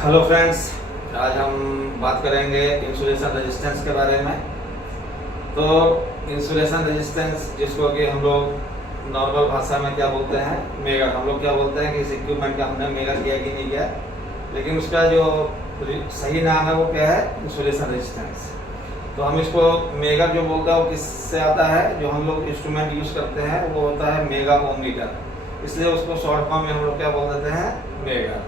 Hello friends, आज हम बात करेंगे इंसुलेशन रेजिस्टेंस के बारे में। तो इंसुलेशन रेजिस्टेंस, जिसको कि हम लोग नॉर्मल भाषा में क्या बोलते हैं, मेगा। हम लोग क्या बोलते हैं कि इस इक्विपमेंट का हमने मेगा किया कि नहीं किया, लेकिन उसका जो सही नाम है वो क्या है, इंसुलेशन रेजिस्टेंस। तो हम इसको मेगा जो बोलते हैं वो किससे आता है, जो हम लोग इंस्ट्रूमेंट यूज़ करते हैं वो होता है मेगा ओम मीटर, इसलिए उसको शॉर्ट फॉर्म में हम लोग क्या बोल देते हैं, मेगा।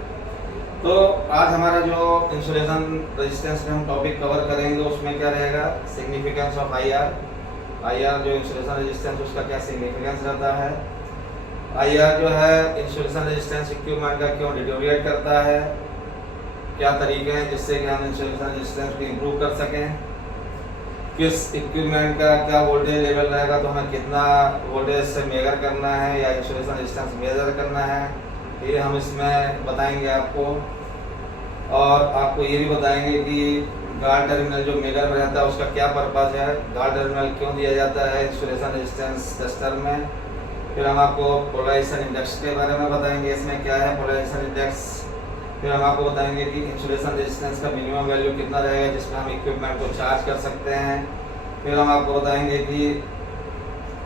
तो आज हमारा जो इंसुलेशन रेजिस्टेंस में हम टॉपिक कवर करेंगे उसमें क्या रहेगा, सिग्निफिकेंस ऑफ आईआर जो इंसुलेशन रेजिस्टेंस उसका क्या सिग्निफिकेंस रहता है, आईआर जो है इंसुलेशन रेजिस्टेंस इक्विपमेंट का क्यों डिटोरिएट करता है, क्या तरीके हैं जिससे कि हम इंसुलेशन रेजिस्टेंस को इम्प्रूव कर सकें, किस इक्विपमेंट का क्या वोल्टेज लेवल रहेगा तो हमें कितना वोल्टेज से मेजर करना है या इंसुलेशन रेजिस्टेंस मेजर करना है, ये हम इसमें बताएंगे आपको। और आपको ये भी बताएंगे कि गार्ड टर्मिनल जो मेजर में रहता है उसका क्या पर्पस है, गार्ड टर्मिनल क्यों दिया जाता है इंसुलेशन रेजिस्टेंस टेस्टर में। फिर हम आपको पोलराइजेशन इंडेक्स के बारे में बताएंगे, इसमें क्या है पोलराइजेशन इंडेक्स। फिर हम आपको बताएंगे कि इंसुलेशन रेजिस्टेंस का मिनिमम वैल्यू कितना रहेगा जिसमें हम इक्विपमेंट को चार्ज कर सकते हैं। फिर हम आपको बताएंगे कि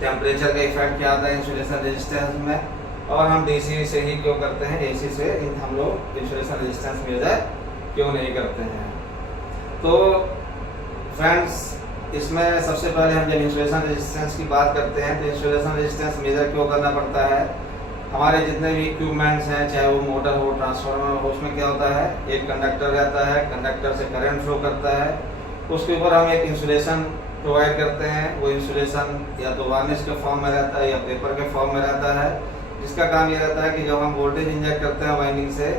टेम्परेचर का इफेक्ट क्या आता है इंसुलेशन रेजिस्टेंस में, और हम डीसी से ही क्यों करते हैं, एसी से हम लोग इंसुलेशन रेजिस्टेंस मेजर क्यों नहीं करते हैं। तो फ्रेंड्स, इसमें सबसे पहले हम जब इंसुलेशन रेजिस्टेंस की बात करते हैं तो इंसुलेशन रेजिस्टेंस मेजर क्यों करना पड़ता है। हमारे जितने भी इक्विपमेंट्स हैं, चाहे वो मोटर हो, ट्रांसफार्मर हो, उसमें क्या होता है, एक कंडक्टर रहता है, कंडक्टर से करंट फ्लो करता है, उसके ऊपर हम एक इंसुलेशन प्रोवाइड करते हैं। वो इंसुलेशन या तो वार्निश के फॉर्म में रहता है या पेपर के फॉर्म में रहता है, जिसका काम ये रहता है कि जब हम वोल्टेज इंजेक्ट करते हैं वाइंडिंग से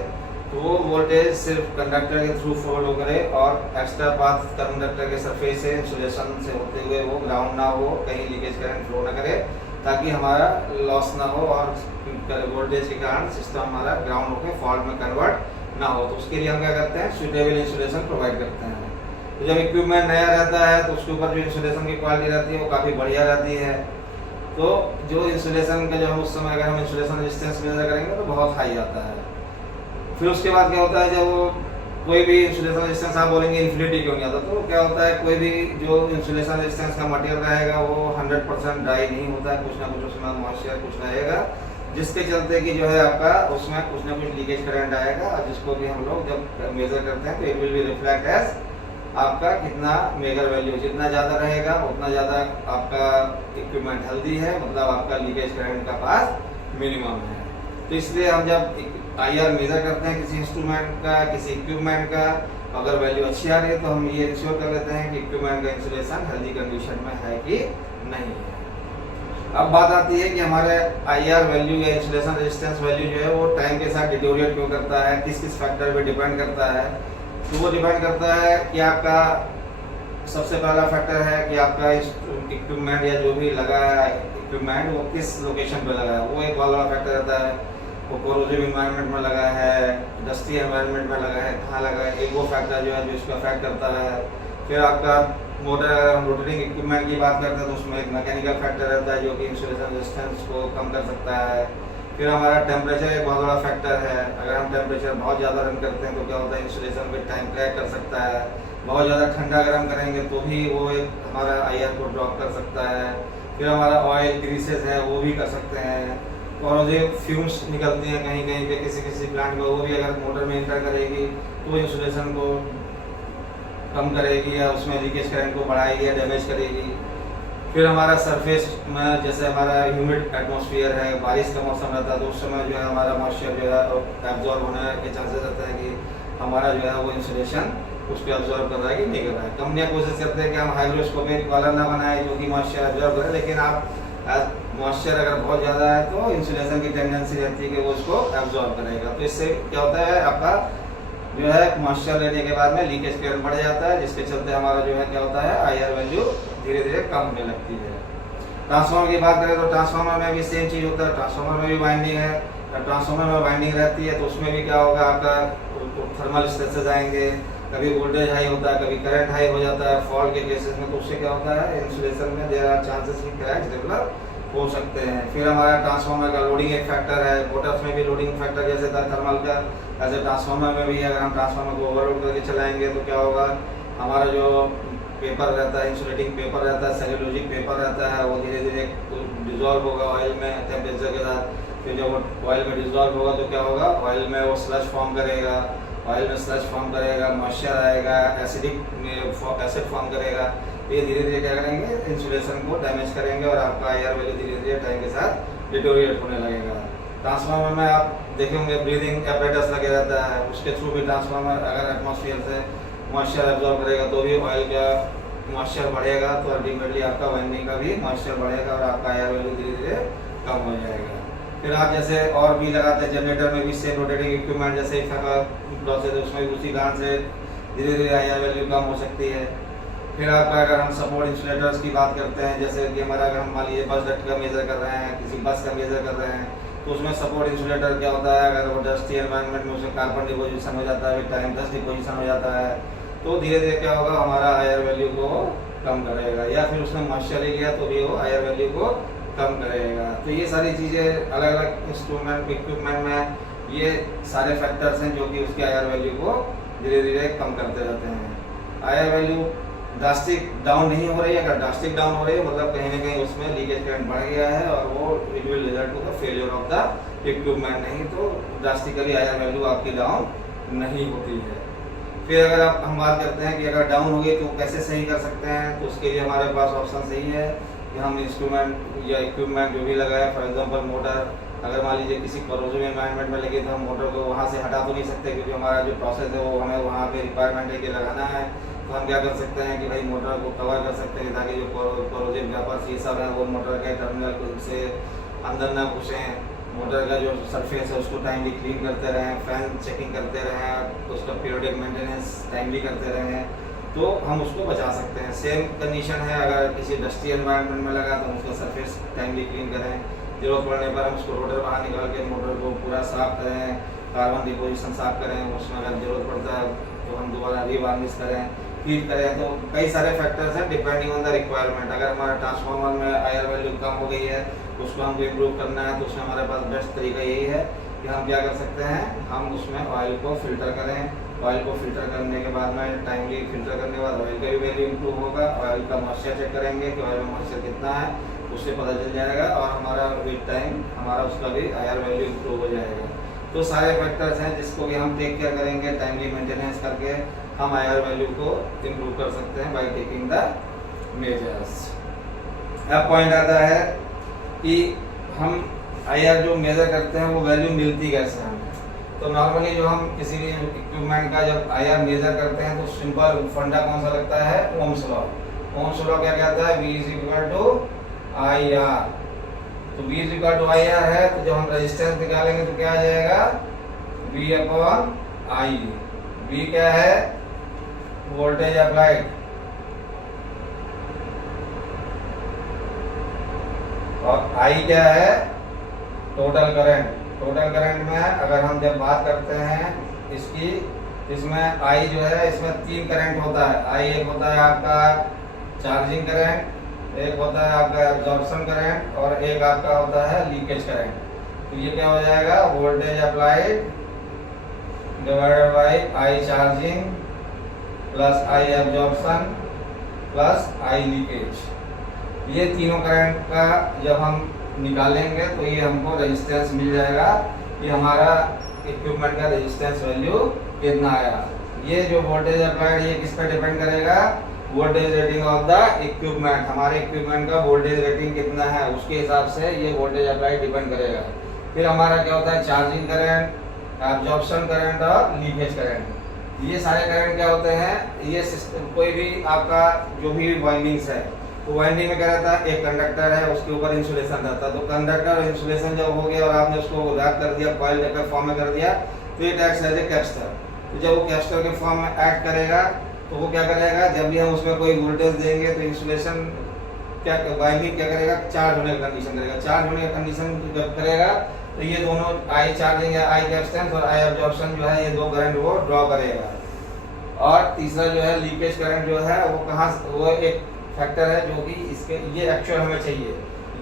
तो वो वोल्टेज सिर्फ कंडक्टर के थ्रू फ्लो करे और एक्स्ट्रा पाथ कंडक्टर के सरफेस से इंसुलेशन से होते हुए वो ग्राउंड ना हो, कहीं लीकेज करंट फ्लो ना करे, ताकि हमारा लॉस ना हो और वोल्टेज के कारण सिस्टम हमारा ग्राउंड होकर फॉल्ट में कन्वर्ट ना हो। तो उसके लिए हम क्या करते हैं, सुटेबल इंसुलेशन प्रोवाइड करते हैं। तो जब इक्विपमेंट नया रहता है तो उसके ऊपर जो इंसुलेशन की क्वालिटी रहती है वो काफ़ी बढ़िया रहती है। तो जो इंसुलेशन का, जब हम उस समय अगर हम इंसुलेशन रेजिस्टेंस मेजर करेंगे तो बहुत हाई आता है। फिर उसके बाद क्या होता है, जब कोई भी इंसुलेशन रेजिस्टेंस आप बोलेंगे इन्फिनिटी क्यों नहीं आता, तो क्या होता है, कोई भी जो इंसुलेशन रेजिस्टेंस का मटेरियल रहेगा वो 100% ड्राई नहीं होता है, कुछ ना कुछ उसमें मॉइस्चर कुछ रहेगा, जिसके चलते कि जो है आपका उसमें कुछ ना कुछ लीकेज करंट आएगा, और जिसको भी हम लोग जब मेजर करते हैं तो it will be reflect as आपका कितना मेजर वैल्यू, जितना ज़्यादा रहेगा उतना ज़्यादा आपका इक्विपमेंट हेल्दी है, मतलब आपका लीकेज करंट का पास मिनिमम है। तो इसलिए हम जब आईआर मेजर करते हैं किसी इंस्ट्रूमेंट का, किसी इक्विपमेंट का, अगर वैल्यू अच्छी आ रही है तो हम ये इंश्योर कर लेते हैं कि इक्विपमेंट का इंसुलेशन हेल्दी कंडीशन में है कि नहीं है। अब बात आती है कि हमारे आईआर वैल्यू या इंसुलेशन रेजिस्टेंस वैल्यू जो है वो टाइम के साथ डिटोरिएट क्यों करता है, किस किस फैक्टर पे डिपेंड करता है। तो वो डिपेंड करता है कि आपका सबसे पहला फैक्टर है कि आपका इक्विपमेंट या जो भी लगा है इक्विपमेंट वो किस लोकेशन पे लगा है, वो एक बहुत बड़ा फैक्टर रहता है। वो कोरोसिव एनवायरनमेंट में लगा है, डस्टी एनवायरनमेंट में लगा है, कहाँ लगा है, एक वो फैक्टर जो है जो इसको अफेक्ट करता है। फिर आपका मोटर, अगर हम रोटेटिंग इक्विपमेंट की बात करते हैं तो उसमें एक मैकेनिकल फैक्टर रहता है जो कि इंसुलेशन रेजिस्टेंस को कम कर सकता है। फिर हमारा टेम्परेचर एक बहुत बड़ा फैक्टर है, अगर हम टेम्परेचर बहुत ज़्यादा रन करते हैं तो क्या होता है, इंसुलेशन पे टाइम क्रैक कर सकता है। बहुत ज़्यादा ठंडा गर्म करेंगे तो भी वो एक हमारा आईआर को ड्रॉप कर सकता है। फिर हमारा ऑयल ग्रीसेस है वो भी कर सकते हैं, और जो फ्यूम्स निकलती हैं कहीं कहीं पे किसी किसी प्लांट में, वो भी अगर मोटर में इंटर करेगी तो इंसुलेशन को कम करेगी या उसमें लीकेज करंट को बढ़ाएगी या डैमेज करेगी। फिर हमारा सरफेस में, जैसे हमारा ह्यूमिड एटमॉस्फेयर है, बारिश का मौसम रहता है तो उस समय जो है हमारा मॉइस्चर जो है एब्जॉर्ब होने के चांसेस रहते हैं कि हमारा जो है वो इंसुलेशन उसको एब्जॉर्ब कर रहा है कि नहीं कर रहा है। कंपनियाँ कोशिश करते हैं कि हम हाइग्रोस्कोपिक कॉलर ना बनाए जो कि मॉइस्चर एब्जॉर्ब करे, लेकिन आप मॉइस्चर अगर बहुत ज़्यादा है तो इंसुलेशन की टेंडेंसी रहती है कि वो उसको एब्जॉर्ब करेगा। तो इससे क्या होता है, आपका जो है मॉइस्चर लेने के बाद में लीकेज करंट बढ़ जाता है, जिसके चलते हमारा जो है क्या होता है, आईआर वैल्यू धीरे धीरे कम होने लगती है। ट्रांसफार्मर की बात करें तो ट्रांसफार्मर में भी सेम चीज़ होता है, ट्रांसफार्मर में भी वाइंडिंग है, ट्रांसफार्मर में वाइंडिंग रहती है तो उसमें भी क्या होगा, आपका थर्मल स्ट्रेसेस आएंगे, कभी वोल्टेज हाई होता है, कभी करंट हाई हो जाता है फॉल्ट के केसेस में, तो उससे क्या होता है इंसुलेशन में देयर आर चांसेस कि क्रैक्स डेवलप हो सकते हैं। फिर हमारा ट्रांसफार्मर का लोडिंग एक फैक्टर है, मोटर्स में भी लोडिंग फैक्टर जैसे था थर्मल का, ऐसे ट्रांसफार्मर में भी अगर हम ट्रांसफार्मर को ओवरलोड करके चलाएंगे तो क्या होगा, हमारा जो पेपर रहता है, इंसुलेटिंग पेपर रहता है, सेल्यूलोजिक पेपर रहता है, वो धीरे धीरे डिजॉल्व होगा ऑयल में टेम्परेचर के साथ। फिर जब वो ऑयल में डिजॉल्व होगा तो क्या होगा, ऑयल में वो स्लज फॉर्म करेगा, ऑयल में स्लज फॉर्म करेगा, मॉइस्चर आएगा, एसिड फॉर्म करेगा। ये धीरे धीरे क्या करेंगे, इंसुलेशन को डैमेज करेंगे और आपका आईआर वैल्यू धीरे धीरे टाइम के साथ डिटोरिएट होने लगेगा। ट्रांसफार्मर में आप देखेंगे ब्रीदिंग एपरेटस लगे रहता है, उसके थ्रू भी ट्रांसफार्मर अगर एटमॉस्फेयर से मॉइस्चर एब्जॉर्ब करेगा तो भी ऑयल का मॉइस्चर बढ़ेगा, तो अल्टीमेटली आपका वाइंडिंग का भी मॉइस्चर बढ़ेगा और आपका आईआर वैल्यू धीरे धीरे कम हो जाएगा। फिर आप जैसे और भी लगाते हैं, जनरेटर में भी सेम रोटेटिंग इक्विपमेंट जैसे प्रोसेस है, उसमें भी उसी कारण से धीरे धीरे आईआर वैल्यू कम हो सकती है। फिर आपका अगर हम सपोर्ट इंसुलेटर्स की बात करते हैं, जैसे कि हमारा अगर हम मान लीजिए बस डक्ट का मेजर कर रहे हैं, किसी बस का मेजर कर रहे हैं, तो उसमें सपोर्ट इंसुलेटर क्या होता है, अगर वो डस्टी एनवायरनमेंट में उसमें कार्बन डिपोजिशन हो जाता है, टाइम डस्ट डिपोजिशन हो जाता है, तो धीरे धीरे क्या होगा, हमारा आईआर वैल्यू को कम करेगा। या फिर उसने मॉइस्चर ले लिया तो भी वो आईआर वैल्यू को कम करेगा। तो ये सारी चीज़ें अलग अलग इंस्ट्रूमेंट इक्विपमेंट में ये सारे फैक्टर्स हैं जो कि उसके आईआर वैल्यू को धीरे धीरे कम करते रहते हैं। आईआर वैल्यू ड्रास्टिक डाउन नहीं हो रही है, अगर ड्रास्टिक डाउन हो रही है मतलब कहीं ना कहीं उसमें लीकेज करंट बढ़ गया है और वो it will result to the failure of the equipment, नहीं तो ड्रास्टिकली आईआर वैल्यू आपकी डाउन नहीं होती है। फिर अगर हम बात करते हैं कि अगर डाउन हो गई तो कैसे सही कर सकते हैं, तो उसके लिए हमारे पास ऑप्शन सही है कि हम इंस्ट्रूमेंट या इक्विपमेंट जो भी लगाए, फॉर एग्जांपल मोटर, अगर मान लीजिए किसी करोजिव एनवायरनमेंट में लगे तो हम मोटर को वहाँ से हटा तो नहीं सकते, क्योंकि हमारा जो प्रोसेस है वो हमें वहाँ पे रिक्वायरमेंट है कि लगाना है। तो हम क्या कर सकते हैं कि भाई मोटर को कवर कर सकते हैं ताकि जो करोजिव वेपर्स ये सब है वो मोटर के टर्मिनल से अंदर ना घुसें, मोटर का जो सरफेस है उसको टाइमली क्लीन करते रहें, फैन चेकिंग करते रहें, तो उसका पीरियडिक मेंटेनेंस टाइमली करते रहें, तो हम उसको बचा सकते हैं। सेम कंडीशन है अगर किसी डस्टी एनवायरनमेंट में लगा तो हम उसका सरफेस टाइमली क्लीन करें, जरूरत पड़ने पर हम उसको रोटर बाहर निकाल के मोटर को पूरा साफ करें, कार्बन डिपोजिशन साफ करें, उसमें अगर जरूरत पड़ता है तो हम दोबारा रीवार्निश करें, हीट करें। तो कई सारे फैक्टर्स हैं डिपेंडिंग ऑन द रिक्वायरमेंट। अगर हमारा ट्रांसफार्मर में आईआर वैल्यू कम हो गई है तो उसको हमको इम्प्रूव करना है, तो उसमें हमारे पास बेस्ट तरीका यही है कि हम क्या कर सकते हैं, हम उसमें ऑयल को फिल्टर करें। ऑयल को फिल्टर करने के बाद में टाइमली फिल्टर करने के बाद ऑयल का भी वैल्यू इम्प्रूव होगा। ऑयल का मॉइस्चर चेक करेंगे कि ऑयल में मॉइस्चर कितना है, उससे पता चल जाएगा और हमारा विद टाइम हमारा उसका भी आईआर वैल्यू इम्प्रूव हो जाएगा। तो सारे फैक्टर्स हैं जिसको भी हम टेक केयर करेंगे, टाइमली मेंटेनेंस करके हम आईआर वैल्यू को इम्प्रूव कर सकते हैं बाय टेकिंग द मेजर्स। अब पॉइंट आता है कि हम आईआर जो मेजर करते हैं वो वैल्यू मिलती कैसे हमें। तो नॉर्मली जो हम किसी भी इक्विपमेंट का जब आईआर मेजर करते हैं तो सिंपल फंडा कौन सा लगता है, ओम्स लॉ। ओम्स लॉ क्या कहता है, V is equal to IR। तो V is equal to IR है, तो जब हम रेजिस्टेंस निकालेंगे तो क्या आ जाएगा, V अपॉन I। V क्या है, वोल्टेज अप्लाइड, और I क्या है, टोटल करंट। टोटल करंट में अगर हम जब बात करते हैं इसकी, इसमें I जो है इसमें 3 करंट होता है। I एक होता है आपका चार्जिंग करंट, एक होता है आपका एब्जॉर्प्शन करंट और एक आपका होता है लीकेज करंट। तो ये क्या हो जाएगा, voltage applied divided bye I charging plus I absorption plus I leakage. ये तीनों करंट का जब हम निकालेंगे तो ये हमको रेजिस्टेंस मिल जाएगा कि हमारा इक्विपमेंट का रेजिस्टेंस वैल्यू कितना आया। ये जो वोल्टेज अप्लाइड ये किस पे डिपेंड करेगा, voltage rating of the equipment. हमारे इक्विपमेंट का वोल्टेज रेटिंग कितना है उसके हिसाब से ये वोल्टेज अप्लाइड डिपेंड करेगा। फिर हमारा क्या होता है, चार्जिंग करंट, एब्जॉर्प्शन करंट और लीकेज करंट। ये सारे करंट क्या होते हैं, ये सिस्टम कोई भी आपका जो भी वाइंडिंग्स है, तो वाइंडिंग में क्या रहता है, एक कंडक्टर है उसके ऊपर इंसुलेशन रहता है। तो कंडक्टर और इंसुलेशन जब हो गया और आपने उसको रैप कर दिया, कॉइल के फॉर्म में कर दिया, तो it acts as a capacitor. तो जब वो कैपेसिटर के फॉर्म में एक्ट करेगा तो वो क्या करेगा, जब भी हम उसमें कोई वोल्टेज देंगे तो इंसुलेशन क्या वाइंडिंग क्या करेगा, चार्ज होने का कंडीशन करेगा। चार्ज होने का कंडीशन जब करेगा तो ये दोनों I चार्जिंग या I कैपेसिटेंस और I एब्जॉर्प्शन जो है ये दो करंट वो ड्रॉ करेगा। और तीसरा जो है लीकेज करंट जो है वो कहाँ, वो एक फैक्टर है जो कि इसके ये एक्चुअल हमें चाहिए।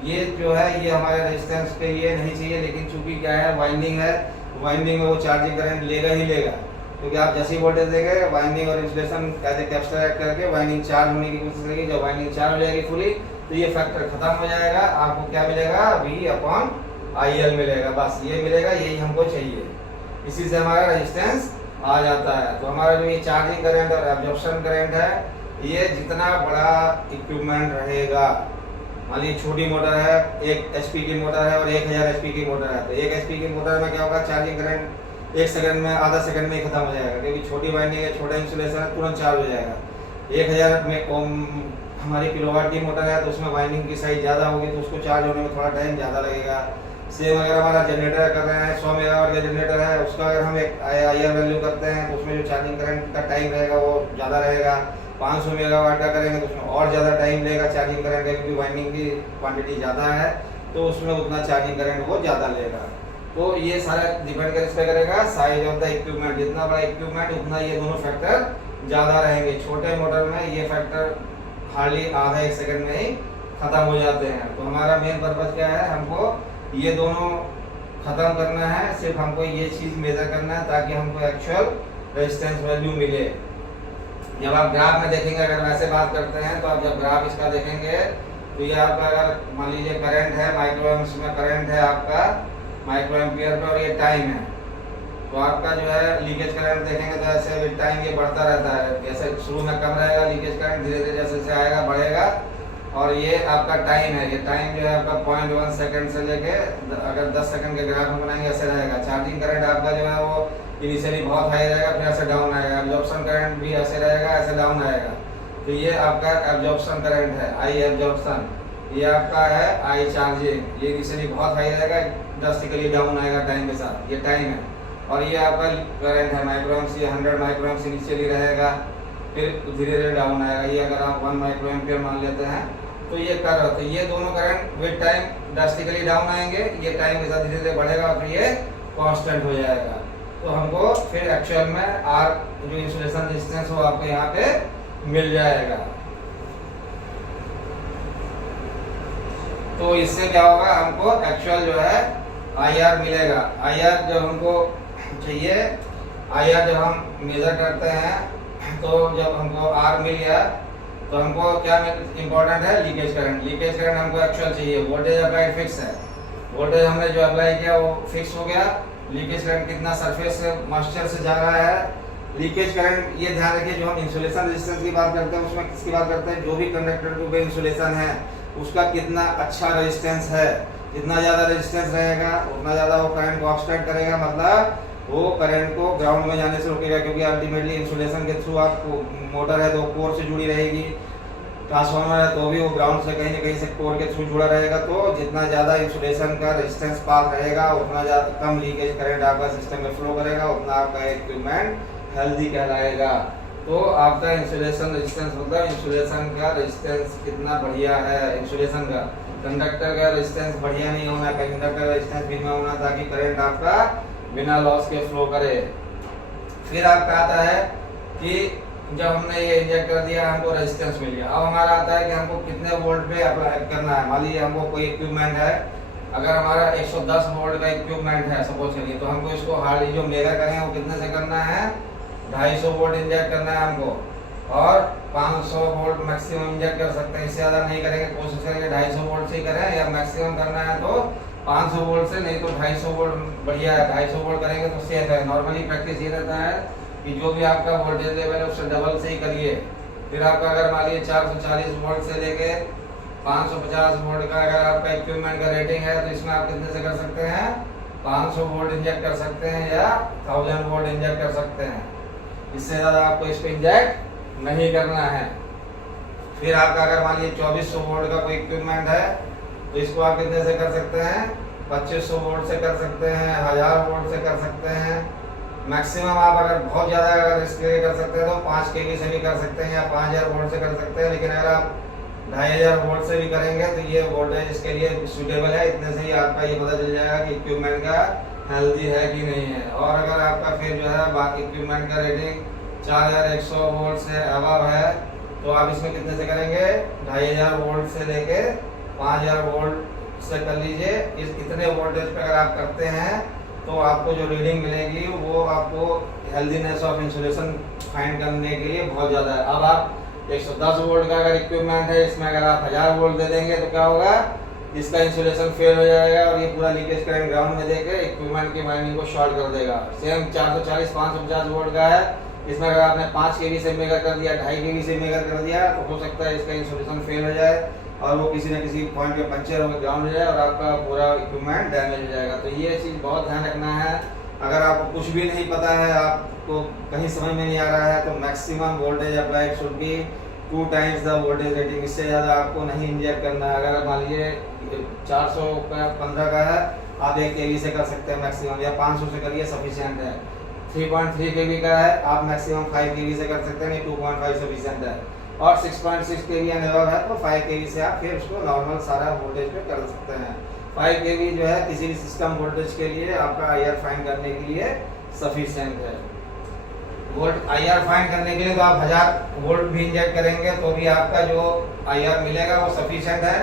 ये जो है ये हमारे रेजिस्टेंस के लिए नहीं चाहिए, लेकिन चूंकि क्या है वाइंडिंग है, वाइंडिंग में वो चार्जिंग करंट लेगा ही लेगा, क्योंकि आप जैसी वोल्टेज देंगे वाइंडिंग और insulation as a capacitor add करके वाइंडिंग चार्ज होने की कोशिश करेगी। जब वाइंडिंग चार्ज हो जाएगी फुली तो ये फैक्टर खत्म हो जाएगा, आपको क्या मिलेगा V/IL मिलेगा, बस ये मिलेगा, यही हमको चाहिए। इसी से हमारा रेजिस्टेंस आ जाता है। तो हमारा जो ये चार्जिंग करंट और एब्जॉर्प्शन करंट है, ये जितना बड़ा इक्विपमेंट रहेगा, मान लीजिए छोटी मोटर है, 1 HP की मोटर है और 1000 HP की मोटर है, तो 1 HP की मोटर में क्या होगा, चार्जिंग करंट 1 सेकंड में, आधा सेकंड में ही खत्म हो जाएगा, क्योंकि छोटी वाइंडिंग है, छोटा इंसुलेशन है, तुरंत चार्ज हो जाएगा। 1000 में हमारी किलोवाट की मोटर है तो उसमें वाइंडिंग की साइज ज़्यादा होगी, तो उसको चार्ज होने में थोड़ा टाइम ज़्यादा लगेगा। सेम अगर हमारा जनरेटर कर रहे हैं, 100 मेगावाट का जनरेटर है, उसका अगर हम एक IR वैल्यू करते हैं तो उसमें जो चार्जिंग करंट का टाइम रहेगा वो ज़्यादा रहेगा। 500 मेगावाट का करेंगे तो उसमें और ज़्यादा टाइम लेगा चार्जिंग करंट, क्योंकि वाइंडिंग की क्वांटिटी ज़्यादा है तो उसमें उतना चार्जिंग करंट वो ज़्यादा लेगा। तो ये सारा डिपेंड करेगा साइज ऑफ द इक्विपमेंट, जितना बड़ा इक्विपमेंट उतना ये दोनों फैक्टर ज़्यादा रहेंगे। छोटे मोटर में ये फैक्टर हार्डली आधा 1 सेकंड में ही खत्म हो जाते हैं। तो हमारा मेन पर्पज क्या है, हमको ये दोनों खत्म करना है, सिर्फ हमको ये चीज़ मेजर करना है ताकि हमको एक्चुअल रेजिस्टेंस वैल्यू मिले। जब आप ग्राफ में देखेंगे, अगर वैसे बात करते हैं तो आप जब ग्राफ इसका देखेंगे तो ये आपका अगर मान लीजिए करंट है माइक्रोएम्प्स में, करंट है आपका माइक्रो एम्पियर पे और ये टाइम है, तो आपका जो है लीकेज करंट देखेंगे तो ऐसे विद टाइम ये बढ़ता रहता है। जैसे शुरू में कम रहेगा लीकेज करंट, धीरे धीरे जैसे जैसे आएगा बढ़ेगा। और ये आपका टाइम है, ये टाइम जो है आपका 0.1 सेकंड से लेके अगर 10 सेकंड के ग्राफ में बनाएंगे ऐसे रहेगा। चार्जिंग करंट आपका जो है वो इनिशियली बहुत हाई रहेगा, फिर ऐसे डाउन आएगा। एब्जॉर्प्शन करंट भी ऐसे रहेगा, ऐसे डाउन आएगा। तो ये आपका एब्जॉर्प्शन करंट है, आई एब्जॉर्प्शन। ये आपका है आई चार्जिंग, ये इनिशियली बहुत हाई रहेगा, ड्रास्टिकली डाउन आएगा टाइम के साथ, ये टाइम है। और ये आपका करंट है माइक्रोएम्प्स, ये 100 माइक्रोएम्प्स इनिशियली रहेगा, फिर धीरे धीरे डाउन आएगा। ये अगर आप 1 माइक्रो एम्पियर मान लेते हैं तो ये कर रहे, तो ये दोनों current with time drastically down आएंगे, ये टाइम के साथ धीरे धीरे बढ़ेगा और फिर ये कांस्टेंट हो जाएगा। तो हमको फिर एक्चुअल में आर जो इंसुलेशन रेजिस्टेंस हो आपको यहाँ पे मिल जाएगा। तो इससे क्या होगा, हमको एक्चुअल जो है IR मिलेगा। IR जब हमको चाहिए, IR जब हम मेजर करते हैं तो जब हमको R मिल गया तो हमको क्या इंपॉर्टेंट है, लीकेज करंट। लीकेज करंट हमको एक्चुअल चाहिए, वोल्टेज अप्लाइड फिक्स है, वोल्टेज हमने जो अप्लाई किया वो फिक्स हो गया। लीकेज करंट कितना सरफेस से मॉइस्चर से जा रहा है। लीकेज करंट ये ध्यान रखिए, जो हम इंसुलेशन रेजिस्टेंस की बात करते हैं उसमें किसकी बात करते हैं, जो भी कंडक्टर टू पे इंसुलेशन है उसका कितना अच्छा रेजिस्टेंस है। जितना ज़्यादा रेजिस्टेंस रहेगा उतना ज़्यादा वो करंट को ऑफसेट करेगा, मतलब वो करंट को ग्राउंड में जाने से रोकेगा, क्योंकि अल्टीमेटली इंसुलेशन के थ्रू आप मोटर है तो कोर से जुड़ी रहेगी, ट्रांसफार्मर है तो भी वो ग्राउंड से कहीं ना कहीं से कोर के थ्रू जुड़ा रहेगा। तो जितना ज़्यादा इंसुलेशन का रेजिस्टेंस पास रहेगा उतना ज़्यादा कम लीकेज करंट आपका सिस्टम में फ्लो करेगा, उतना आपका इक्विपमेंट हेल्दी कहलाएगा। तो आपका इंसुलेशन रेजिस्टेंस मतलब इंसुलेशन का रेजिस्टेंस कितना बढ़िया है, इंसुलेशन का कंडक्टर का रेजिस्टेंस बढ़िया नहीं होना, कंडक्टर रेजिस्टेंस भी होना, ताकि करंट आपका बिना लॉस के फ्लो करे। फिर आपका आता है कि जब हमने ये इंजेक्ट कर दिया हमको रेजिस्टेंस मिल गया, अब हमारा आता है कि हमको कितने वोल्ट पे अप्लाई करना है। मान लीजिए हमको कोई इक्विपमेंट है, अगर हमारा 110 वोल्ट का इक्विपमेंट है सपोज करिए, तो हमको इसको हार्डली जो मेजर करें वो कितने से करना है, 250 वोल्ट इंजेक्ट करना है हमको, और 500 वोल्ट मैक्सिमम इंजेक्ट कर सकते हैं। इससे ज़्यादा नहीं करेंगे, कोशिश करेंगे 250 वोल्ट से ही करें, या मैक्सिमम करना है तो 500 वोल्ट से, नहीं तो 250 वोल्ट बढ़िया है। 250 वोल्ट करेंगे तो सेफ है। नॉर्मली प्रैक्टिस ये रहता है कि जो भी आपका वोल्टेज लेवल है उससे डबल से ही करिए। फिर आपका अगर मान लीजिए 440 वोल्ट से लेके 550 वोल्ट का अगर आपका इक्विपमेंट का रेटिंग है तो इसमें आप कितने से कर सकते हैं, 500 वोल्ट इंजेक्ट कर सकते हैं या 1000 वोल्ट इंजेक्ट कर सकते हैं। इससे ज़्यादा आपको इस पर इंजेक्ट नहीं करना है। फिर आपका अगर मान लीजिए 2400 वोल्ट का कोई इक्विपमेंट है तो इसको आप कितने से कर सकते हैं, 2500 वोल्ट से कर सकते हैं, 1000 वोल्ट से कर सकते हैं। मैक्सिमम आप अगर बहुत ज़्यादा अगर इसके कर सकते हैं तो 5 kV से भी कर सकते हैं या 5000 वोल्ट से कर सकते हैं। लेकिन अगर आप 2500 वोल्ट से भी करेंगे तो ये वोल्टेज इसके लिए सूटेबल है। इतने से ही आपका ये पता चल जाएगा कि इक्विपमेंट का हेल्दी है कि नहीं है। और अगर आपका फिर जो है बाकी इक्विपमेंट का रेटिंग 4100 वोल्ट से अबव है तो आप इसमें कितने से करेंगे, 2500 वोल्ट से लेके 5000 वोल्ट से कर लीजिए। इस इतने वोल्टेज पे अगर आप करते हैं तो आपको जो रीडिंग मिलेगी वो आपको हेल्दीनेस ऑफ इंसुलेशन फाइंड करने के लिए बहुत ज़्यादा है। अब आप 110 वोल्ट का अगर इक्विपमेंट है, इसमें अगर आप 1000 वोल्ट दे देंगे तो क्या होगा, इसका इंसुलेशन फेल हो जाएगा और ये पूरा लीकेज करंट ग्राउंड में देके इक्विपमेंट की वाइंडिंग को शॉर्ट कर देगा। सेम 440 550 वोल्ट का है, इसमें अगर आपने 5 केवी से मेजर कर दिया, 2.5 केवी से मेजर कर दिया तो हो सकता है इसका इंसुलेशन फेल हो जाए और वो किसी न किसी पॉइंट पे पंचर होकर ग्राउंड हो जाए और आपका पूरा इक्विपमेंट डैमेज हो जाएगा। तो ये चीज़ बहुत ध्यान रखना है। अगर आपको कुछ भी नहीं पता है, आपको कहीं समझ में नहीं आ रहा है, तो maximum voltage applied should be 2 times the voltage rating. इससे ज़्यादा आपको नहीं इंजेक्ट करना है। अगर मान लीजिए 415 का है, आप 1 केवी से कर सकते हैं मैक्सिमम, या 500 से करिए सफिशिएंट है। 3.3 केवी का है, आप मैक्सिमम 5 केवी से कर सकते हैं, नहीं 2.5 सफिशिएंट है। और 6.6 केवी एंड अबव है तो 5 केवी से आप फिर उसको नॉर्मल सारा वोल्टेज पे कर सकते हैं। 5 केवी जो है किसी भी सिस्टम वोल्टेज के लिए आपका IR फाइंड करने के लिए सफिशिएंट है। वोल्ट IR फाइंड करने के लिए तो आप 1000 वोल्ट भी इंजेक्ट करेंगे तो भी आपका जो IR मिलेगा वो सफिशिएंट है।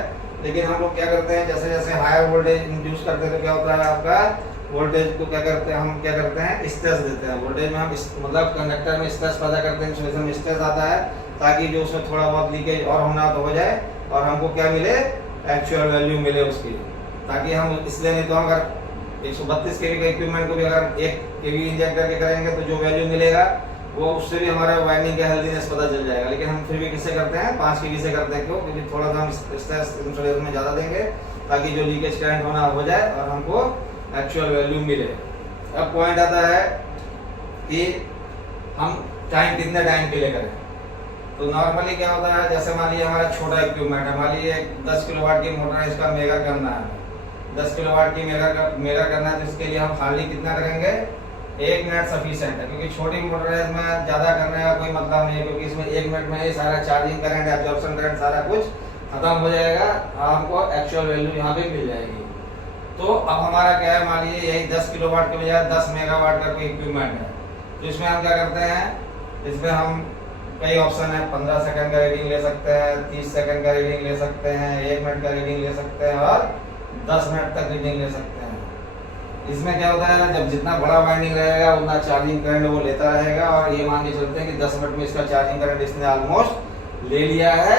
लेकिन हम लोग क्या करते हैं, जैसे जैसे हायर वोल्टेज इंड्यूस करते हैं तो क्या होता है, आपका वोल्टेज को क्या करते हैं, हम क्या करते हैं, स्ट्रेस देते हैं। वोल्टेज में हम मतलब कंडक्टर में स्ट्रेस पैदा करते हैं, इंसुलेशन में स्ट्रेस आता है ताकि जो उसमें थोड़ा बहुत लीकेज और होना तो हो जाए और हमको क्या मिले, एक्चुअल वैल्यू मिले उसकी। ताकि हम इसलिए, नहीं तो अगर 132 केवी का इक्विपमेंट को भी अगर 1 केवी इंजेक्ट करके करेंगे तो जो वैल्यू मिलेगा वो उससे भी हमारा वाइंडिंग का हेल्दीनेस पता चल जाएगा। लेकिन हम फिर भी किससे करते हैं, 5 केवी से करते हैं। क्यों? क्योंकि थोड़ा सा हम स्ट्रेस इंसुलेशन में ज़्यादा देंगे ताकि जो लीकेज करंट होना हो जाए और हमको एक्चुअल वैल्यू मिले। अब पॉइंट आता है कि हम कितने टाइम के लिए करें। तो नॉर्मली क्या होता है, जैसे मान लीजिए हमारा छोटा इक्विपमेंट है, मान लीजिए 10 किलोवाट की मोटर है, इसका मेजर करना है, 10 किलोवाट की मेजर करना है, तो इसके लिए हम हार्डली कितना करेंगे, 1 मिनट सफिशिएंट है। क्योंकि छोटी मोटर है, इसमें ज़्यादा करने का कोई मतलब नहीं है, क्योंकि इसमें 1 मिनट में ही सारा चार्जिंग करंट, एब्जॉर्प्शन करंट सारा कुछ खत्म हो जाएगा, हमको एक्चुअल वैल्यू यहाँ पे मिल जाएगी। तो अब हमारा क्या है, मान लीजिए यही 10 किलोवाट के बजाय 10 मेगावाट का कोई इक्विपमेंट है, तो इसमें हम क्या करते हैं, इसमें हम कई ऑप्शन है, 15 सेकंड का रीडिंग ले सकते हैं, 30 सेकंड का रीडिंग ले सकते हैं, 1 मिनट का रीडिंग ले सकते हैं और 10 मिनट तक रीडिंग ले सकते हैं। इसमें क्या होता है, जब जितना बड़ा वाइंडिंग रहेगा उतना चार्जिंग करंट वो लेता रहेगा और ये मान के चलते हैं कि 10 मिनट में इसका चार्जिंग करंट इसने ऑलमोस्ट ले लिया है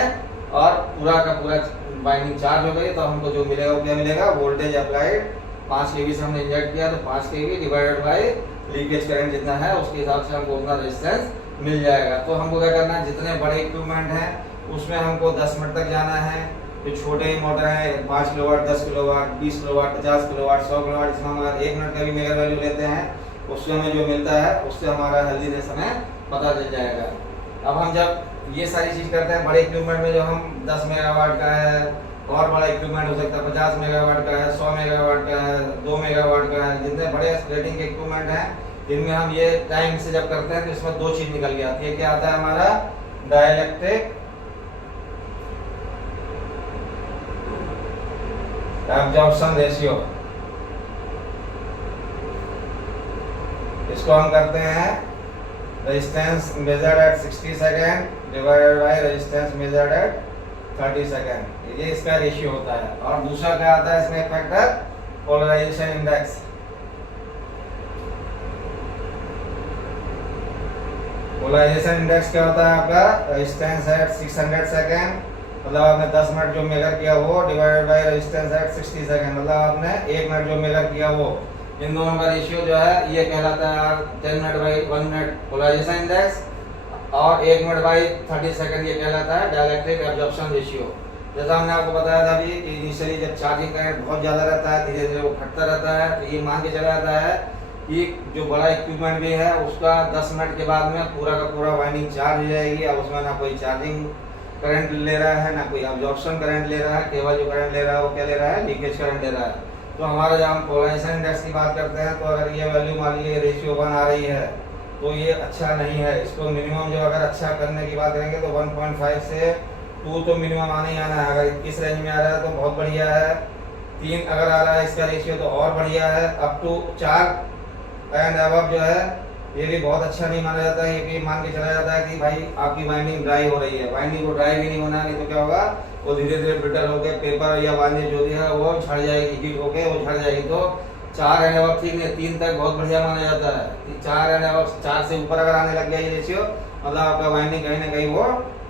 और पूरा का पूरा वाइंडिंग चार्ज हो गई। तो हमको जो मिलेगा वो क्या मिलेगा, वोल्टेज अप्लाइड 5 केवी से हमने इंजेक्ट किया तो 5 केवी डिवाइडेड बाय लीकेज करंट जितना है उसके हिसाब से हमको उतना रेजिस्टेंस मिल जाएगा। तो हमको क्या करना है, जितने बड़े इक्विपमेंट हैं उसमें हमको 10 मिनट तक जाना है। जो छोटे ही मोटर है 5 kilowatt, 10 kilowatt, 20 kilowatt, 50 kilowatt, 100 kilowatt, इसमें हम अगर 1 मिनट का भी मेगा वैल्यू लेते हैं उससे हमें जो मिलता है उससे हमारा हेल्दीनेस हमें पता चल जाएगा। अब हम जब ये सारी चीज़ करते हैं, बड़े इक्विपमेंट में जो हम 10 मेगावाट का है, और बड़ा इक्विपमेंट हो सकता है 50 मेगावाट का है, 100 मेगावाट का है, 2 मेगावाट का है, जितने बड़े रेटिंग के इक्विपमेंट हैं जिनमें हम ये टाइम से जब करते हैं तो इसमें 2 चीज निकल के आती है। क्या आता है हमारा, डाइलेक्ट्रिक एब्जॉर्प्शन रेशियो। इसको हम करते हैं resistance measured eight 60 second divided by resistance measured eight 30 second, ये इसका रेशियो होता है। और दूसरा क्या आता है इसमें factor, polarization index. Polarization index क्या होता है आपका, रेजिस्टेंस एट 600 सेकेंड, मतलब आपने 10 मिनट जो मेजर किया वो divided by resistance at 60 second, मतलब आपने 1 मिनट जो मेजर किया वो, इन दोनों का रेशियो जो है ये कहलाता है 10 minute by 1 minute polarization index, और 1 मिनट बाई 30 सेकेंड ये कहलाता है डाइलेक्ट्रिक एब्जॉर्प्शन रेशियो। जैसा हमने आपको बताया था अभी कि इनिशियली जब चार्जिंग करंट बहुत ज़्यादा रहता है, धीरे धीरे वो घटता रहता है, तो ये मान के चला जाता है कि जो बड़ा इक्विपमेंट भी है उसका 10 मिनट के बाद में पूरा का पूरा वाइंडिंग चार्ज हो जाएगी। अब उसमें ना कोई चार्जिंग करंट ले रहा है ना कोई एब्जॉर्प्शन करंट ले रहा है, केवल जो करंट ले रहा है वो क्या ले रहा है, लीकेज करंट ले रहा है। तो हमारा जब हम पोलराइजेशन इंडेक्स की बात करते हैं तो अगर ये वैल्यू मान लीजिए रेशियो 1 आ रही है तो ये अच्छा नहीं है। इसको मिनिमम जो अगर अच्छा करने की बात करेंगे तो 1.5 से 2 तो मिनिमम आना ही आना है। अगर इस रेंज में आ रहा है तो बहुत बढ़िया है, 3 अगर आ रहा है इसका रेशियो तो और बढ़िया है, अप टू 4 एंड अबव जो है ये भी बहुत अच्छा नहीं माना जाता है। ये भी मान के चला जाता है कि भाई आपकी वाइंडिंग ड्राई हो रही है। वाइंडिंग को ड्राई भी नहीं होना, नहीं तो क्या होगा, वो धीरे धीरे ब्रिटल होकर पेपर या वाइंडिंग जो भी है वो झड़ जाएगी, हीट होके वो झड़ जाएगी। तो 4 एंड अबव ठीक है, 3 तक बहुत बढ़िया माना जाता है। 4 एंड अबव, 4 से ऊपर अगर आने लग गया ये रेशियो, मतलब आपका वाइंडिंग कहीं ना कहीं वो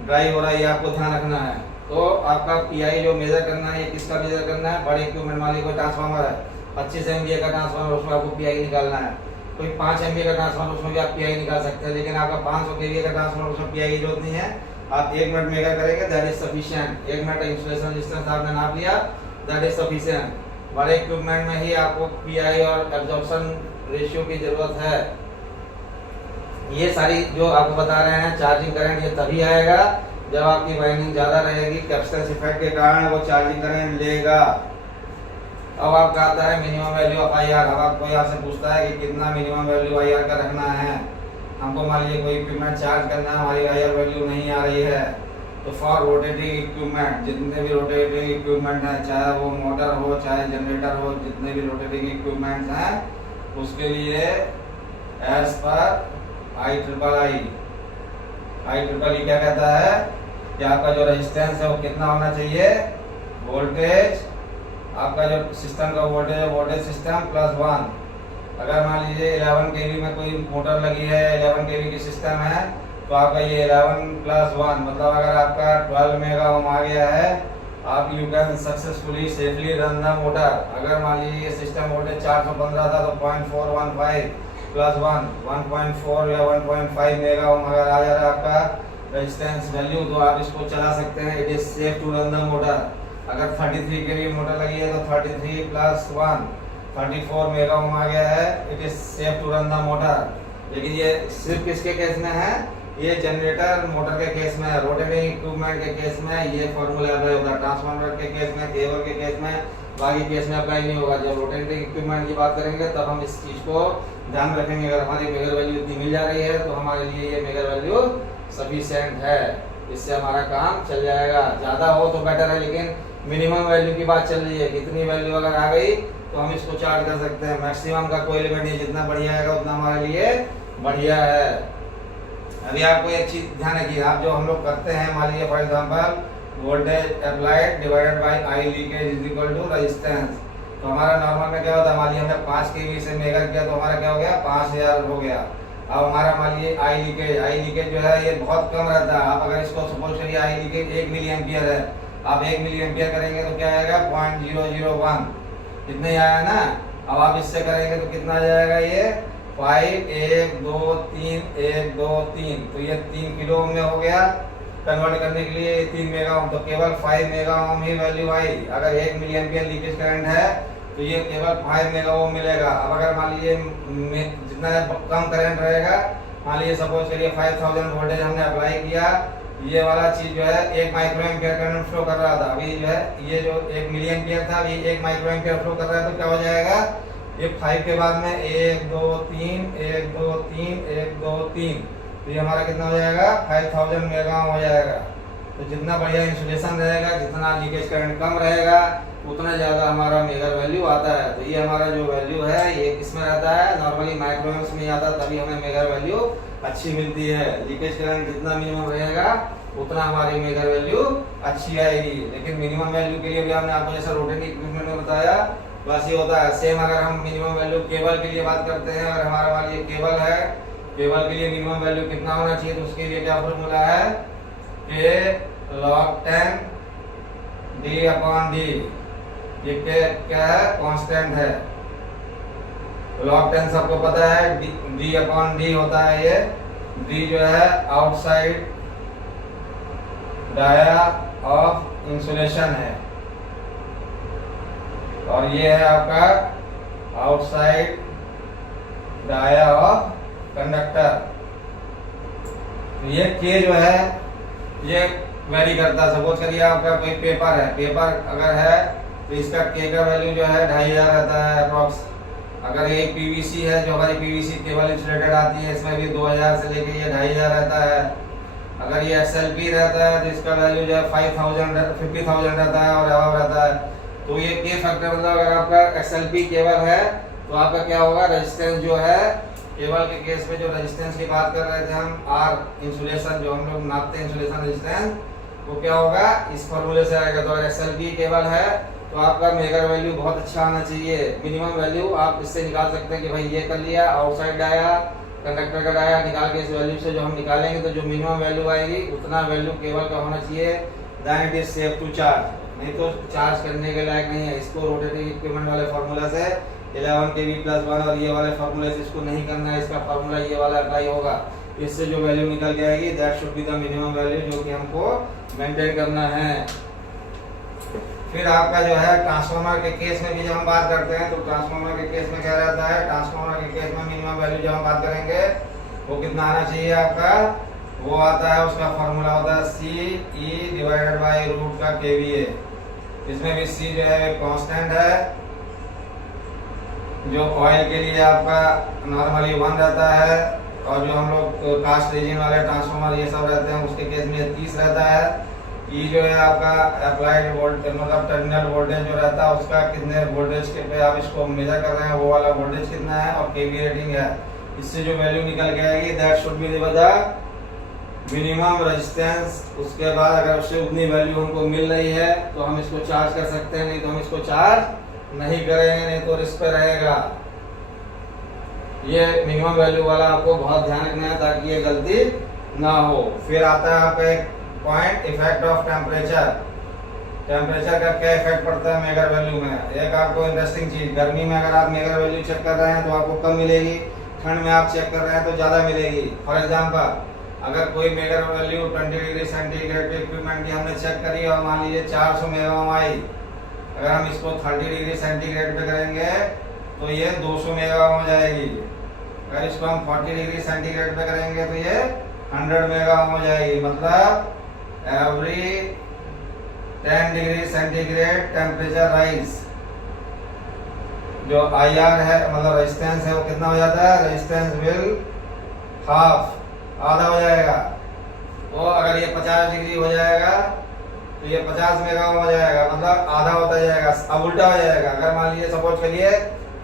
ड्राई हो रहा है, ये आपको ध्यान रखना है। तो आपका पीआई जो मेजर करना है, ये किसका मेजर करना है, बड़े इक्विपमेंट वाले कोई ट्रांसफार्मर है 25 MVA का ट्रांसफार्मर, उसमें आपको पीआई निकालना है। कोई 5 MVA का ट्रांसफार्मर, उसमें भी आप पीआई निकाल सकते हैं। लेकिन आपका 500 kVA का ट्रांसफार्मर, उसमें पीआई की जरूरत नहीं है। आप 1 मिनट मेजर करेंगे, that is sufficient. 1 minute insulation resistance आपने नाप लिया, दैट इज सफिशिएंट। बड़े इक्विपमेंट में ही आपको पीआई और एब्जॉर्प्शन रेशियो की जरूरत है। ये सारी जो आपको बता रहे हैं, चार्जिंग करंट ये तभी आएगा जब आपकी वाइंडिंग ज्यादा रहेगी, कैपेसिटेंस इफेक्ट के कारण वो चार्जिंग करंट लेगा। अब आपका आता है मिनिमम वैल्यू ऑफ आईआर। अब आप कोई आपसे पूछता है कि कितना मिनिमम वैल्यू आईआर का रखना है। हमको मान लीजिए कोई इक्विपमेंट चार्ज करना है, हमारी आईआर वैल्यू नहीं आ रही है, तो फॉर रोटेटिंग इक्विपमेंट, जितने भी रोटेटिंग इक्विपमेंट हैं, चाहे वो मोटर हो चाहे जनरेटर हो, जितने भी रोटेटिंग इक्विपमेंट हैं, उसके लिए एज पर IEEE क्या कहता है कि आपका जो रेजिस्टेंस है वो कितना होना चाहिए, वोल्टेज, आपका जो सिस्टम का वोल्टेज है, वोल्टेज सिस्टम प्लस 1। अगर मान लीजिए 11 kV में कोई मोटर लगी है, 11 kV की सिस्टम है, तो आपका ये 11 + 1, मतलब अगर आपका 12 मेगा ओम आ गया है, आप you can successfully safely run the motor. अगर मान लीजिए सिस्टम वोल्टेज 415 था, तो 0.415 + 1 1.4 या 1.5 मेगा ओम अगर आ जा रहा है आपका रेजिस्टेंस वैल्यू, तो आप इसको चला सकते हैं। It is safe to run the motor. अगर 33 kV मोटर लगी है तो 33 + 1 34 मेगा ओम आ गया है, it is safe to run the motor. लेकिन ये सिर्फ किसके केस में है, ये जनरेटर मोटर के केस में, रोटेटिंग इक्विपमेंट के केस में ये फॉर्मूला अप्लाई होता है। ट्रांसफार्मर के केस में, केबल के केस में, बाकी केस में अप्लाई नहीं होगा। जब रोटेटिंग इक्विपमेंट की बात करेंगे तब हम इस चीज को ध्यान रखेंगे। अगर हमारी मेजर वैल्यू इतनी मिल जा रही है तो हमारे लिए ये मेजर वैल्यू सफिशिएंट है, इससे हमारा काम चल जाएगा। ज्यादा हो तो बेटर है, लेकिन मिनिमम वैल्यू की बात चल रही है, इतनी वैल्यू अगर आ गई तो हम इसको चार्ज कर सकते हैं। मैक्सिमम का कोई लिमिट नहीं, जितना बढ़िया आएगा उतना हमारे लिए बढ़िया है। अभी आपको एक चीज ध्यान रखिए, आप जो हम लोग करते हैं, मान लीजिए for example voltage applied divided by I leakage is equal to resistance. तो हमारा नॉर्मल में क्या होता है, मान लीजिए हमने 5 kV से मेजर किया तो हमारा क्या हो गया, 5000 हो गया। अब हमारा मान लीजिए आई लीकेज जो है ये बहुत कम रहता है। आप अगर इसको सपोज करिए आई लीकेज 1 मिली एम्पियर है, आप 1 मिली एम्पियर करेंगे तो क्या आएगा, 0.001, इतने ही आया ना। अब आप इससे करेंगे तो कितना आ जाएगा, ये 5 1 2 3 1 2 3, तो ये 3 किलो ओम में हो गया। कन्वर्ट करने के लिए 3 मेगा ओम, तो केवल 5 मेगा ओम ही वैल्यू आई। अगर 1 मिली एम्पियर लीकेज करंट है तो ये केवल 5 मेगा ओम मिलेगा। अब अगर मान लीजिए जितना कम करंट रहेगा, मान लीजिए सपोज करिए 5000 वोल्टेज हमने अप्लाई किया, ये वाला चीज जो है 1 माइक्रो एम्पियर करंट फ्लो कर रहा था, अभी जो है ये जो 1 मिली एम्पियर था अभी 1 माइक्रो एम्पियर फ्लो कर रहा है, तो क्या हो जाएगा, ये 5 के बाद में 1 2 3 1 2 3 1 2 3, तो ये हमारा कितना हो जाएगा, 5000 मेगा ओम हो जाएगा। तो जितना बढ़िया इंसुलेशन रहेगा, जितना लीकेज करंट कम रहेगा, उतना ज्यादा हमारा मेजर वैल्यू आता है। तो ये हमारा जो वैल्यू है ये किसमें रहता है, नॉर्मली माइक्रोएम्प्स में आता है, तभी हमें मेजर वैल्यू अच्छी मिलती है। लीकेज करंट जितना मिनिमम रहेगा उतना हमारी मेजर वैल्यू अच्छी आएगी। लेकिन मिनिमम वैल्यू के लिए भी हमने आपको जैसा रोटेटिंग इक्विपमेंट में बताया बस ये होता है। सेम अगर हम मिनिमम वैल्यू केबल के लिए बात करते हैं, अगर हमारे वाली ये केबल है, केबल के लिए मिनिमम वैल्यू कितना होना चाहिए, तो उसके लिए क्या फॉर्मूला है, K log 10 D/D। ये क्या है, कांस्टेंट है। log 10 सबको पता है, D/D होता है। ये D जो है आउटसाइड डाया ऑफ इंसुलेशन है, और ये है आपका आउटसाइड डाया ऑफ कंडक्टर। तो ये K जो है ये वेरी करता है। सपोज करिए आपका कोई पेपर है, पेपर अगर है तो इसका K का वैल्यू जो है 2500 रहता है अप्रॉक्स। अगर ये पीवीसी है, जो हमारी पीवीसी केबल इंसुलेटेड आती है, इसमें भी 2000 से लेके ये 2500 रहता है। अगर ये XLP रहता है तो इसका वैल्यू जो है 50,000 रहता है और अबव रहता है। तो ये K फैक्टर मतलब अगर आपका XLP केबल है तो आपका क्या होगा, रेजिस्टेंस जो है केबल के केस में जो रेजिस्टेंस की बात कर रहे थे हम, आर इंसुलेशन जो हम लोग नापते हैं इंसुलेशन रेजिस्टेंस, वो क्या होगा, इस फॉर्मूले से आएगा। तो अगर SLB केबल है तो आपका मेगर वैल्यू बहुत अच्छा आना चाहिए। मिनिमम वैल्यू आप इससे निकाल सकते हैं कि भाई ये कर लिया, आउटसाइड डाया, कंडक्टर का डाया निकाल के इस वैल्यू से जो हम निकालेंगे तो जो मिनिमम वैल्यू आएगी उतना वैल्यू केबल का होना चाहिए, then it is safe to charge. नहीं तो चार्ज करने के लायक नहीं है। इसको रोटेटिंग इक्विपमेंट वाले फार्मूला से 11 kV+1 और ये वाले फार्मूले से इसको नहीं करना है, इसका फार्मूला ये वाला अप्लाई होगा। इससे जो वैल्यू निकल के आएगी that should be the minimum value जो कि हमको मेंटेन करना है। फिर आपका जो है ट्रांसफार्मर के केस में भी जब हम बात करते हैं तो ट्रांसफार्मर के केस में क्या रहता है, ट्रांसफार्मर के केस में मिनिमम वैल्यू जब हम बात करेंगे वो कितना आना चाहिए आपका, वो आता है, उसका फॉर्मूला होता है CE/√kVA। इसमें भी C जो है कांस्टेंट है, जो ऑयल के लिए आपका नॉर्मली 1 रहता है, और जो हम लोग कास्ट रीजन वाले ट्रांसफार्मर ये सब रहते हैं उसके केस में 30 रहता है। E जो है आपका अप्लाइड वोल्टेज मतलब टर्मिनल वोल्टेज जो रहता है उसका कितने वोल्टेज के पे आप इसको मेजर कर रहे हैं वो वाला वोल्टेज कितना है, और kVA रेटिंग है। इससे जो वैल्यू निकल के आएगी that should be the minimum resistance. उसके बाद अगर उससे उतनी वैल्यू हमको मिल रही है तो हम इसको चार्ज कर सकते हैं, नहीं तो हम इसको चार्ज नहीं करेंगे, नहीं तो रिस्क पे रहेगा। ये मिनिमम वैल्यू वाला आपको बहुत ध्यान रखना है ताकि ये गलती ना हो। फिर आता है आपका एक point, effect of temperature. Temperature का क्या इफेक्ट पड़ता है मेगर वैल्यू में। एक आपको इंटरेस्टिंग चीज, गर्मी में अगर आप मेगर वैल्यू चेक कर रहे हैं तो आपको कम मिलेगी, ठंड में आप चेक कर रहे हैं तो ज्यादा मिलेगी। फॉर एग्जाम्पल अगर कोई मेगर वैल्यू 20 डिग्री सेंटीग्रेड पे इक्विपमेंट की हमने चेक करी और मान लीजिए 400 मेगावाट आई, अगर हम इसको 30 डिग्री सेंटीग्रेड पे करेंगे तो ये 200 मेगावाट हो जाएगी। अगर इसको हम 40 डिग्री सेंटीग्रेड पे करेंगे तो ये 100 मेगावाट हो जाएगी। मतलब every 10 degree centigrade temperature rise, जो IR है मतलब रेजिस्टेंस है वो कितना हो जाता है, रेजिस्टेंस विल हाफ, आधा हो जाएगा। तो अगर ये 50 डिग्री हो जाएगा तो ये 50 मेगावाट हो जाएगा, मतलब आधा होता जाएगा। अब उल्टा हो जाएगा, अगर मान लीजिए सपोज करिए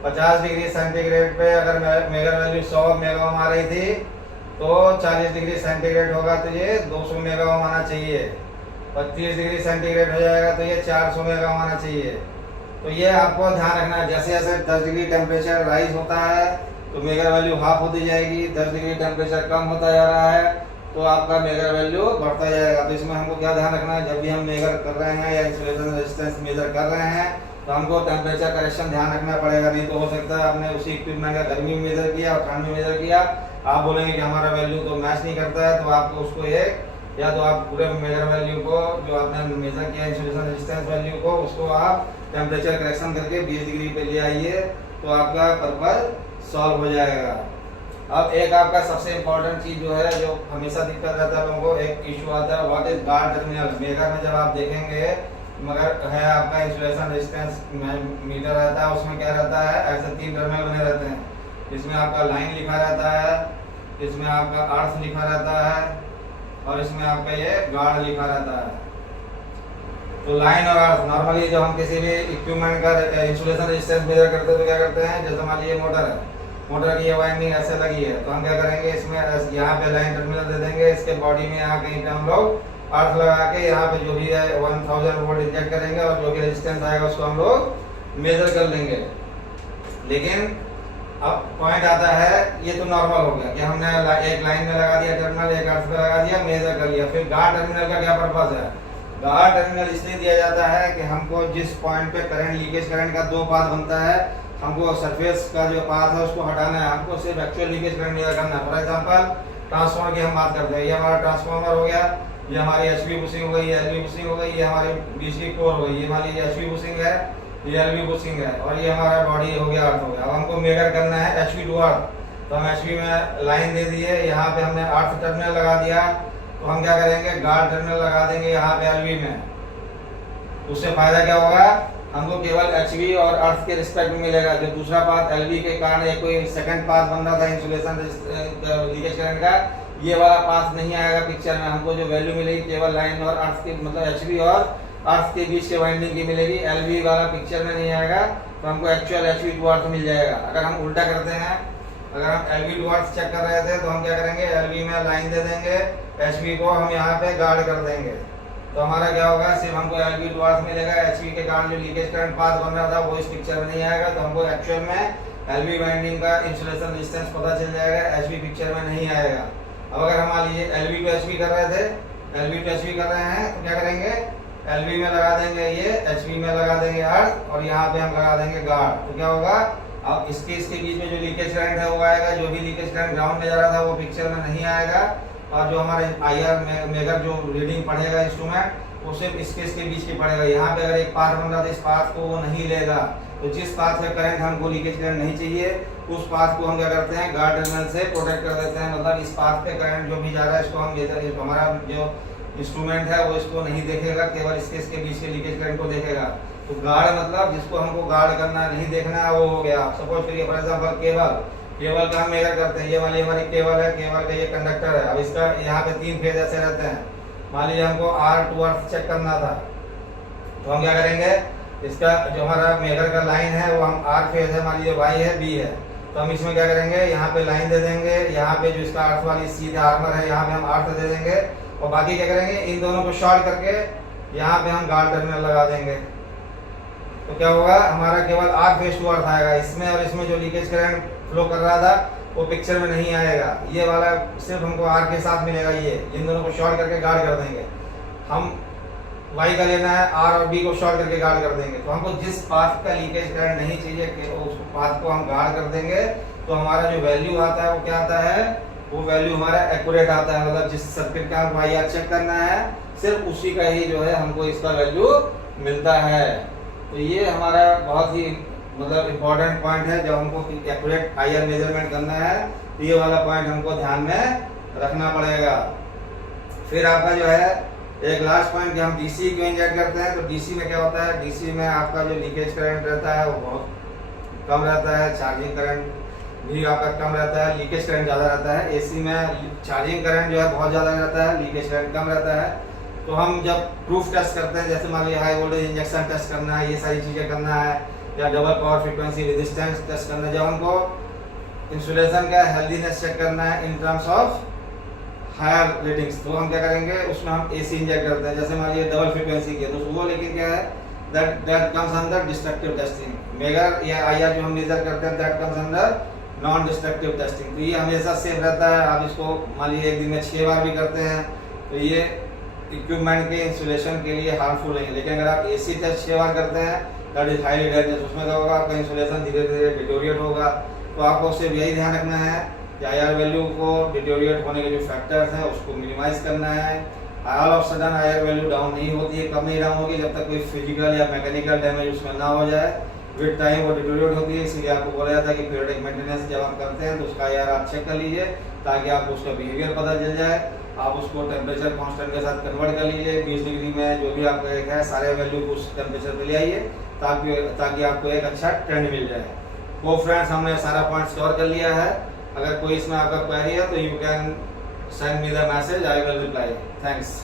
50 डिग्री सेंटीग्रेड पे अगर मेगर वैल्यू 100 मेगावाट आ रही थी तो 40 डिग्री सेंटीग्रेड होगा तो ये 200 मेगावाट आना चाहिए। 35 डिग्री सेंटीग्रेड हो जाएगा तो ये 400 मेगावाट आना चाहिए। तो ये आपको ध्यान रखना है, जैसे जैसे 10 डिग्री टेम्परेचर राइज होता है तो मेगर वैल्यू हाफ होती जाएगी, 10 डिग्री टेम्परेचर कम होता जा रहा है तो आपका मेगर वैल्यू बढ़ता जाएगा। तो इसमें हमको क्या ध्यान रखना है, जब भी हम मेगर कर रहे हैं या इंसुलेशन रेजिस्टेंस मेजर कर रहे हैं तो हमको टेम्परेचर करेक्शन ध्यान रखना पड़ेगा। नहीं तो हो सकता है आपने उसी इक्विपमेंट का गर्मी में मेजर किया और ठंड में मेजर किया, आप बोलेंगे कि हमारा वैल्यू तो मैच नहीं करता है, तो आपको उसको एक या तो आप पूरे मेजर वैल्यू को जो आपने मेजर किया इंसुलेशन रेजिस्टेंस वैल्यू को उसको आप टेम्परेचर करेक्शन करके 20 डिग्री पे ले आइए तो आपका पर्पज सॉल्व हो जाएगा। अब एक आपका सबसे इम्पोर्टेंट चीज जो है, जो हमेशा दिक्कत रहता है लोगों को, एक इशू आता है what is guard terminal. Megger में जब आप देखेंगे मगर है आपका इंसुलेशन रेजिस्टेंस मीटर रहता है, उसमें क्या रहता है, ऐसे 3 टर्मिनल बने रहते हैं। इसमें आपका लाइन लिखा रहता है, इसमें आपका अर्थ लिखा रहता है और इसमें आपका ये गार्ड लिखा रहता है। तो लाइन और अर्थ नॉर्मली जब हम किसी भी इक्विपमेंट का इंसुलेशन रेजिस्टेंस मेजर करते हैं तो क्या करते हैं, जैसे मान लीजिए मोटर है, मोटर की ये वाइंडिंग ऐसे लगी है तो हम क्या करेंगे, इसमें यहाँ पे लाइन टर्मिनल दे देंगे, इसके बॉडी में यहाँ कहीं पे हम लोग अर्थ लगा के यहाँ पे जो भी है 1000 वोल्ट इंजेक्ट करेंगे और जो भी रेजिस्टेंस आएगा उसको हम लोग मेजर कर लेंगे। लेकिन अब पॉइंट आता है, ये तो नॉर्मल हो गया कि हमने एक लाइन में लगा दिया टर्मिनल, एक अर्थ पे लगा दिया, मेजर कर लिया। फिर गार्ड टर्मिनल का क्या पर्पज है, गार्ड टर्मिनल इसलिए दिया जाता है कि हमको जिस पॉइंट पे करंट लीकेज करंट का 2 पाथ बनता है, हमको सरफेस का जो पाथ है उसको हटाना है, हमको सिर्फ एक्चुअल लीकेज करंट मेजर करना है। फॉर एग्जांपल ट्रांसफार्मर की हम बात करते हैं, ये हमारा ट्रांसफार्मर हो गया, ये हमारी एचवी बुशिंग हो गई, एलवी बुशिंग हो गई, ये हमारी बीसी कोर हो गई, ये मान लीजिए एचवी बुशिंग है, ये एलवी बुशिंग है और ये हमारा बॉडी हो गया, अर्थ हो गया। अब हमको मेजर करना है एचवी टू अर्थ, तो हम एचवी में लाइन दे दिए, यहाँ पे हमने अर्थ टर्मिनल लगा दिया, तो हम क्या करेंगे, गार्ड टर्मिनल लगा देंगे यहाँ पे एलवी में। उससे फायदा क्या होगा, हमको केवल एचवी और अर्थ के रिस्पेक्ट में मिलेगा। जो दूसरा पाथ एलवी के कारण एक कोई सेकंड पाथ बन रहा था इंसुलेशन लीकेज करंट का, ये वाला पाथ नहीं आएगा पिक्चर में। हमको जो वैल्यू मिलेगी केवल लाइन और अर्थ की मतलब एचवी और अर्थ के बीच के वाइंडिंग की मिलेगी, एलवी वाला पिक्चर में नहीं आएगा, तो हमको एक्चुअल एचवी टू अर्थ मिल जाएगा। अगर हम उल्टा करते हैं अगर हम LV टुवर्ड्स चेक कर रहे थे तो हम क्या करेंगे, LV में लाइन दे देंगे, HV को हम यहाँ पे गार्ड कर देंगे। तो हमारा क्या होगा, सिर्फ हमको LV टुवर्ड्स मिलेगा, HV के कारण जो लीकेज करंट पाथ बन रहा था वो इस पिक्चर में नहीं आएगा। तो हमको एक्चुअल में LV वाइंडिंग का इंसुलेशन रेजिस्टेंस पता चल जाएगा, HV पिक्चर में नहीं आएगा। अब अगर हम मान लीजिए LV टू HV कर रहे थे, LV टू HV कर रहे हैं तो क्या करेंगे, LV में लगा देंगे ये, HV में लगा देंगे अर्थ और यहाँ पे हम लगा देंगे गार्ड। तो क्या होगा, अब इसके बीच में जो लीकेज करंट है वो आएगा, जो भी लीकेज करंट ग्राउंड में जा रहा था वो पिक्चर में नहीं आएगा। और जो हमारे IR मेगर जो रीडिंग पढ़ेगा इंस्ट्रूमेंट वो सिर्फ इसके बीच की पड़ेगा। यहाँ पे अगर एक पाथ बन रहा था, इस पाथ को वो नहीं लेगा। तो जिस पाथ में करंट हमको लीकेज करंट नहीं चाहिए उस पाथ को हम क्या करते हैं, गार्ड टर्मिनल से प्रोटेक्ट कर देते हैं। मतलब इस पाथ पे करंट जो भी जा रहा है इसको हम हमारा जो इंस्ट्रूमेंट है वो इसको नहीं देखेगा, केवल इसके बीच के लीकेज करंट को देखेगा। तो गार्ड मतलब जिसको हमको गार्ड करना नहीं देखना है वो हो गया। सपोज करिए फॉर एग्जांपल केबल का हम मेजर करते हैं, ये वाली हमारी केबल है, केबल का ये कंडक्टर है। अब इसका यहाँ पे 3 फेज ऐसे रहते हैं। मान लीजिए हमको R टू अर्थ चेक करना था तो हम क्या करेंगे, इसका जो हमारा मेजर का लाइन है वो हम R फेज है, मान लीजिए Y है B है, तो हम इसमें क्या करेंगे, यहाँ पे लाइन दे देंगे, यहाँ पे जो इसका अर्थ वाली सीधा आर्मर है यहाँ पे हम अर्थ दे देंगे और बाकी क्या करेंगे, इन दोनों को शॉर्ट करके यहाँ पे हम गार्ड टर्मिनल लगा देंगे। तो क्या होगा, हमारा केवल R फेज टू अर्थ आएगा, इसमें और इसमें जो लीकेज करंट फ्लो कर रहा था वो पिक्चर में नहीं आएगा। ये वाला सिर्फ हमको R के साथ मिलेगा, ये इन दोनों को शॉर्ट करके गार्ड कर देंगे। हम Y का लेना है, R और B को शॉर्ट करके गार्ड कर देंगे। तो हमको जिस पाथ का लीकेज करंट नहीं चाहिए उस पाथ को हम गार्ड कर देंगे। तो हमारा जो वैल्यू आता है वो क्या आता है, वो वैल्यू हमारा एक्यूरेट आता है। मतलब जिस सर्किट का हमको IR चेक करना है सिर्फ उसी का ही जो है हमको इसका वैल्यू मिलता है। तो ये हमारा बहुत ही मतलब इम्पोर्टेंट पॉइंट है। जब हमको एक्यूरेट IR मेजरमेंट करना है तो ये वाला पॉइंट हमको ध्यान में रखना पड़ेगा। फिर आपका जो है एक लास्ट पॉइंट कि हम DC क्यों इंजेक्ट करते हैं। तो DC में क्या होता है, DC में आपका जो लीकेज करंट रहता है वो बहुत कम रहता है, चार्जिंग करंट भी आपका कम रहता है, लीकेज करंट ज़्यादा रहता है। AC में चार्जिंग करंट जो है बहुत ज़्यादा रहता है, लीकेज करंट कम रहता है। तो हम जब प्रूफ टेस्ट करते हैं, जैसे मान लीजिए हाई वोल्टेज इंजेक्शन टेस्ट करना है, ये सारी चीज़ें करना है, या double power frequency resistance test करना है, जब हमको इंसुलेशन का हेल्दीनेस चेक करना है in terms of higher ratings, तो हम क्या करेंगे, उसमें हम AC इंजेक्ट करते हैं। जैसे मान लीजिए डबल फ्रीक्वेंसी की है तो वो लेकिन क्या है, that comes under destructive testing. Megger या IR जो हम मेजर करते हैं that comes under non destructive testing. तो ये हमेशा सेफ रहता है। आप इसको मान लीजिए एक दिन में 6 बार भी करते हैं तो ये इक्विपमेंट के इंसुलेशन के लिए हार्मफुल नहीं है। लेकिन अगर आप AC टेस्ट 6 बार करते हैं दैट इज हाईली डेंजरस। उसमें क्या होगा, आपका इंसुलेशन धीरे धीरे डिटोरिएट होगा। तो आपको सिर्फ यही ध्यान रखना है कि IR वैल्यू को डिटोरिएट होने के जो फैक्टर्स हैं उसको मिनिमाइज करना है। All of sudden IR value down नहीं होती है। कब नहीं डाउन होगी, जब तक कोई फिजिकल या मैकेनिकल डैमेज उसमें ना हो जाए। विद टाइम वो डिटोरिएट होती है, इसीलिए आपको बोला जाता है कि पीरियडिक मेंटेनेंस जब आप करते हैं तो उसका IR आप चेक कर लीजिए ताकि आपको उसका बिहेवियर पता चल जाए। आप उसको टेम्परेचर कांस्टेंट के साथ कन्वर्ट कर लीजिए, 20 डिग्री में जो भी आपका एक है सारे वैल्यू को उस टेम्परेचर पे ले आइए ताकि आपको एक अच्छा ट्रेंड मिल जाए। वो फ्रेंड्स हमने सारा पॉइंट्स कवर कर लिया है। अगर कोई इसमें आपका क्वेरी है तो you can send me the message, I will reply. Thanks.